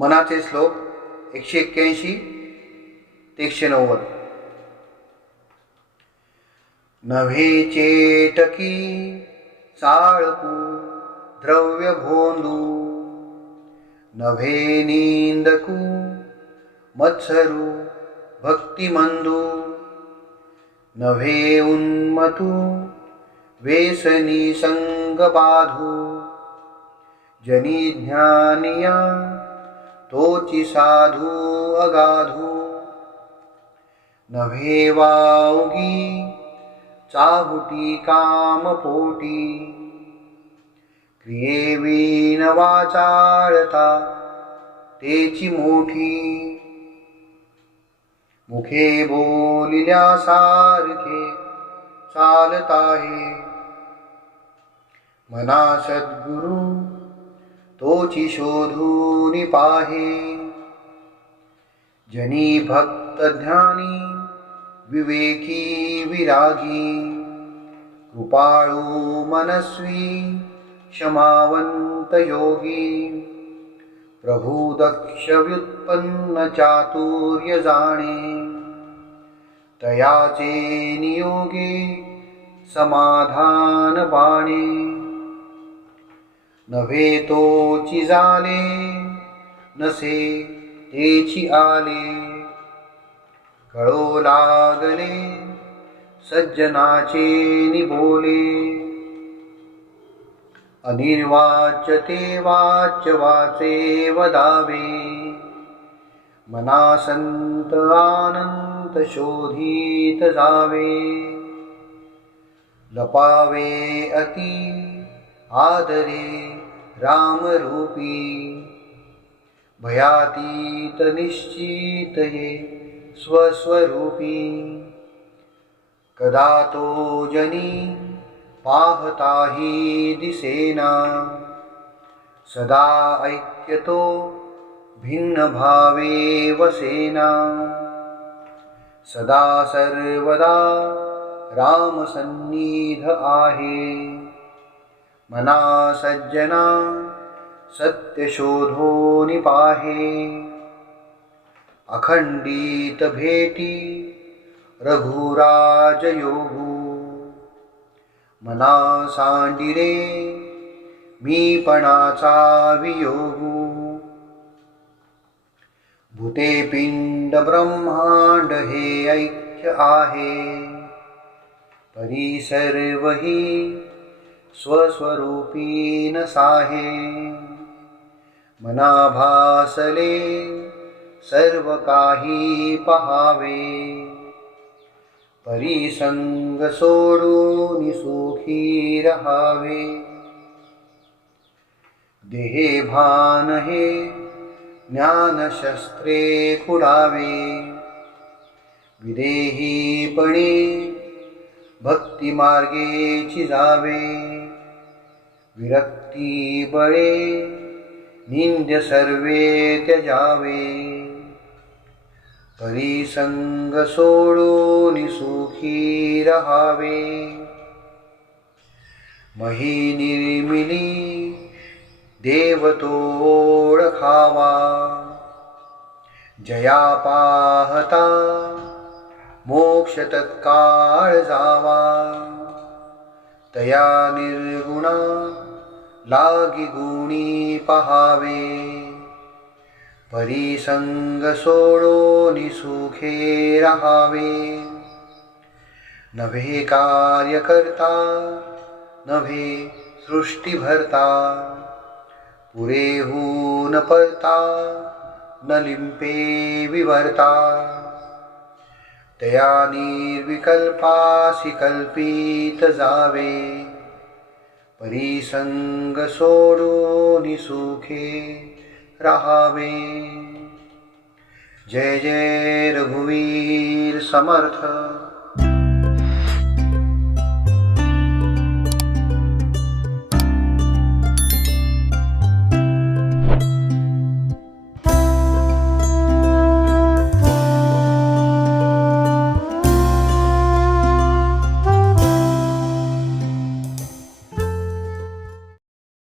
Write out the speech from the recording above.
मनाचे श्लोक एकशे एक्क्याऐंशी ते एकशे नव्वद. नव्हे चेटकी चाळकू द्रव्य भोंदू नभे निंदकू मत्सरू भक्तिमंदू? नभे उन्मतू वेसनी संग बाधू जनी ज्ञानिया तोची साधू अगाधू. नव्हे वावगी चाहुटी कामपोटी. क्रियेवीन वाचाळता तेची मोठी. मुखे बोलिल्यासारखे चालत आहे मना सद्गुरु तोची शोधून पाहे. जनी भक्त ज्ञानी विवेकी विरागी कृपाळू मनस्वी क्षमावंत योगी प्रभू दक्ष व्युत्पन्न चातुर्य जाणे. तयाचे नियोगे समाधान बाणे. नव्हे तोची जाले नसे तेची आले कळो लागले सज्जनाचे निबोले। अनिर्वाच्य ते वाच्य वाचे वदावे। मना संत आनंत शोधित जावे। लपावे अति आदरे। रामरूपी। भयातीत निश्चित हे स्वस्वरूपी। कदा तो जनी पाहताही दिसेना। सदा ऐक्यतो भिन्न भावे वसेना। सदा सर्वदा रामसन्निध आहे। मना सज्जना सत्यशोधो निपाहे अखण्डितभेटी रघुराजयोः मीपणाचा मीपणाचावियोः भूते पिण्डब्रह्माण्ड हे ऐक्य आ परि सर्वहि स्वस्वरूपीन मना भासले सर्व काही पहावे। परिसंग सोडून सुखी रहावे। देहे भान हे ज्ञानशस्त्रे खुडावे। विदेहीपणे भक्तिमार्गेची जावे. विरक्ती बळे निंद्य सर्वे त्यजावे. परिसंग सोडून सुखी रहावे. मही निर्मिली देवतो ओळखावा जया पाहता मोक्ष तत्काळ जावा. तया निर्गुणा लागी गुणी पहावे. परिसंग सोडो निसुखे रहावे. नभे कार्य करता नभे सृष्टी भरता पुरेहून परता न लिंपे विवर्ता. तया निर्विकल्पासि कल्पित जावे। परिसंग सोडोनि सुखे रहावे। जय जय रघुवीर समर्थ।